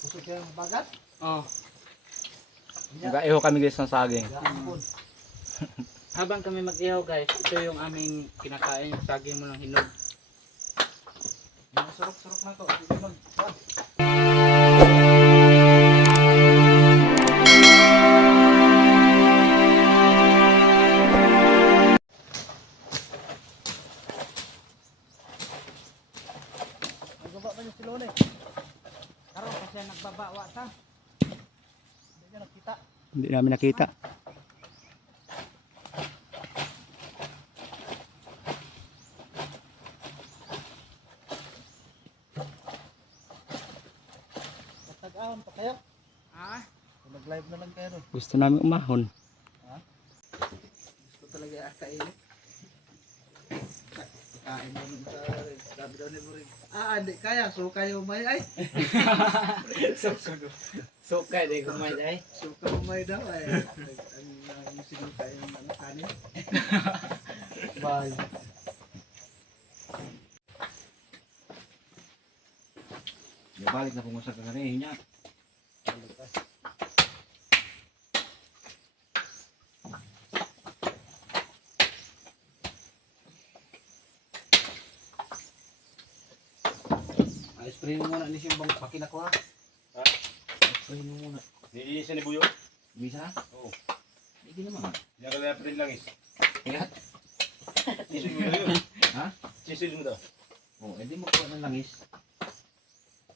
Kusog kayo ng bagat. Oh, Mag-iho kami guys ng saging. Gapon. habang kami mag-ihaw guys, ito yung aming kinakain, yung saging mo ng hinog. Surok-surok na to. Nun. Ah. Nagbaba pa yung silone. Karon kasi nagbabawa ta. Hindi nyo nakita. Hindi namin nakita. Matag-ahon pa kayo. Ah, Mag-live na lang kayo. Gusto namin umahon. Gusto talaga akainin. Kain mo nun sa sabi daw ni Burin. Ah, hindi kaya. So kayo may ay. so, so kaya di kumay ay. So kayo may daw ay. Ang ang sinuka yung ano kanin. Bye. Balik na pumusag ka kanina niya. Spray mo muna ni Simbang pakin ako ha. Ha? Spray mo muna. Nilinis siya ni Buyo. Bisa? Oo. Hindi naman. Yan ka na pa rin lang is. Ingat. Chisil mo yun. Ha? Chisil mo daw. Oh, edi mo kuha ng langis.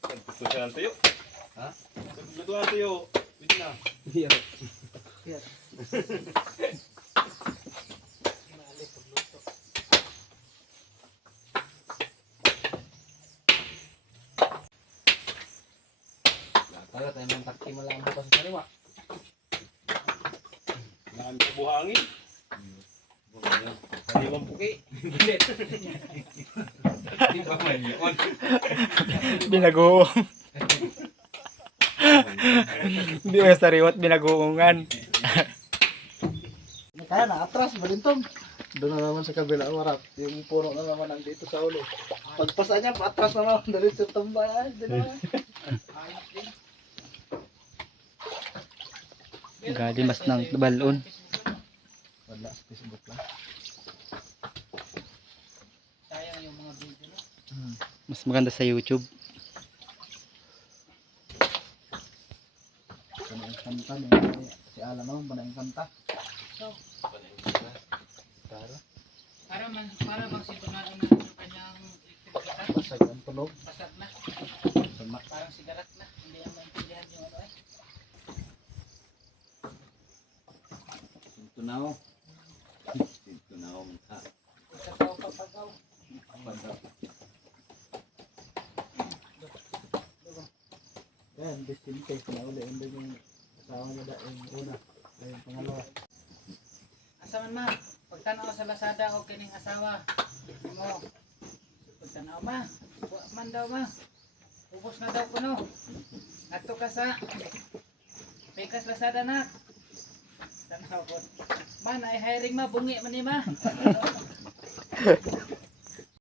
Nagputo siya ng tuyo. Ha? Nagputo ng tuyo. Pwede na. Here. Here. Tayo tayo ng takti mo lang bukas sa kaliwa. Naan sa buhangin. Sariwang puki. Di ba man yun? Binagoong. Hindi mo sariwat binagoongan. Kaya na, atras, balintong. Doon na naman sa kabila, warap. Yung puno na naman nandito sa ulo. Pagpasa niya, patras na naman, dali sa tambay. Ay, di na. Ayos din. Gali mas nang balon. Wala, sa Facebook lang. Sayang yung mga video no. Mas maganda sa YouTube. Panay kanta ni si Alan naman, panay kanta. Para, Para man para bang sintonado na yung kanyang elektrikitas. basag ang tunog. Basag na. Parang sigarat na. Hindi ang maintindihan yung ano eh. Tunaw. Tunaw. Ah. Pagkataw papagaw. Yan, distinct Pinauli, hindi yung asawa niya da, yung una. Ay, yung pangalawa. Asa man ma? Pagtanaw sa Lazada o kining asawa. Mo. Pagtanaw ma. Man daw ma. Ubos na daw kuno. Ato ka sa Pekas Lazada na. Tanaw ko. Man ay hiring ma bungi man ni ma.